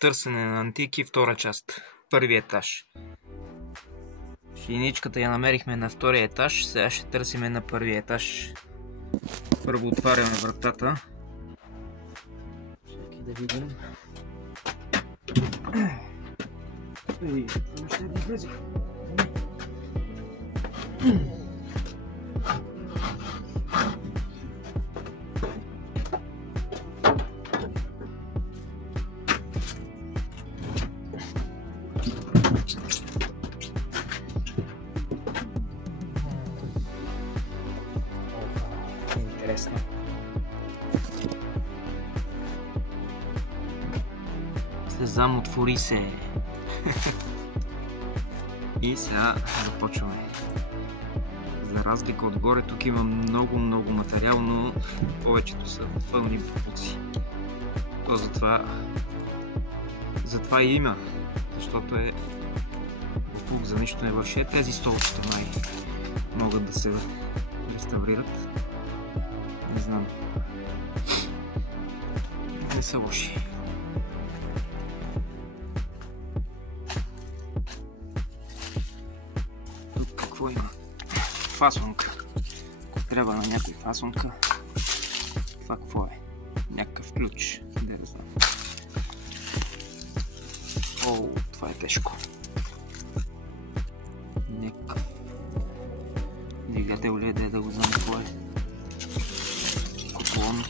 Търсене на антики, втора част. Първи етаж. Шиничката я намерихме на втория етаж, сега ще търсиме на първия етаж. Първо отваряме вратата. Чакай да видим. Ще да влезе. Интересно. Сезам, отвори се. И сега започваме. За разлика отгоре, тук има много материал, но повечето са пълни буклуци. То затова и има, защото е буклук за нищо не върши. Тези столчета май могат да се реставрират. Не знам. Не са лоши. Тук какво има? Фасонка. Трябва на някой фасонка. Това какво е? Някакъв ключ. Не да знам. О, това е тежко. Някакъв двигател ли е, да го знам какво е. Куклон.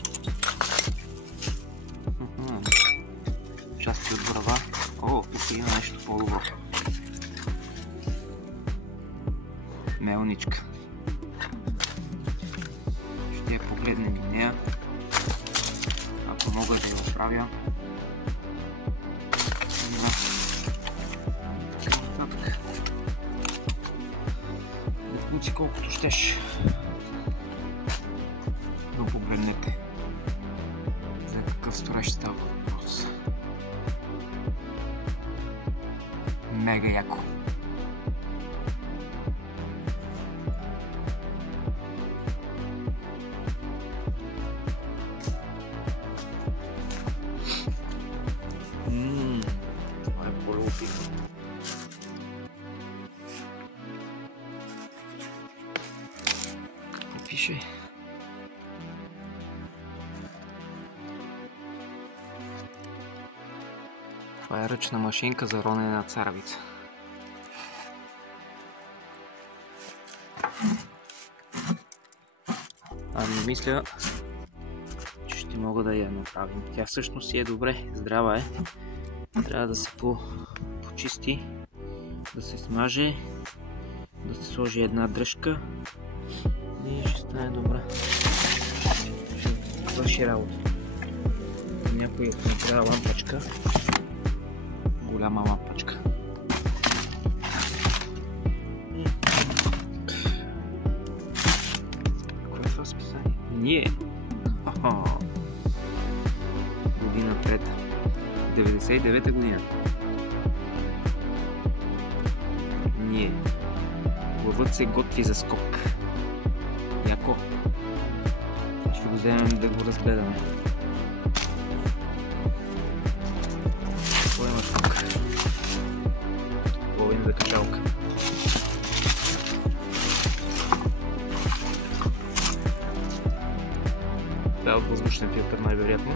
Части от врава. О, тук има нещо по-добро. Мелничка. Ще я погледнем и нея. Ако мога да я оправя. Нататък. Буклуци колкото щеш. Но погледнете. За какъв строеж става въпрос. Мега яко. Това е по-любопитно. Какво пише? Това е ръчна машинка за ронене на царевица. Ами мисля, че ще мога да я направим. Тя всъщност си е добре, здрава е. Трябва да се почисти, да се смаже, да се сложи една дръжка и ще стане добра. Ще върши работа. Някой направя лампачка. Голяма лампачка. Кое е това списание? Ние! Година трета. 99-та година. Ние. Лъвът се готви за скок. Яко. Ще го вземем да го разгледаме. Какво има тук? Ловим за качалка. Това е от въздушен филтър най-вероятно.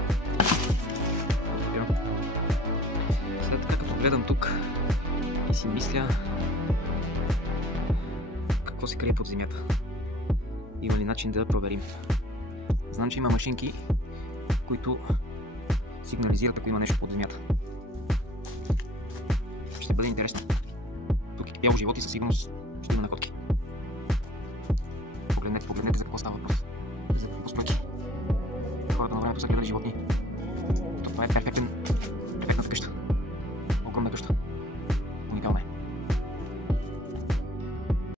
Сега така като гледам тук и си мисля какво се крие под земята. Има ли начин да проверим? Знам, че има машинки, които сигнализират, ако има нещо под земята. Ще бъде интересно. Тук е бяло живот и със сигурност ще има находки. Погледнете за какво става въпрос. За какво стойки. Хората на времето са гледали животни. Това е перфектен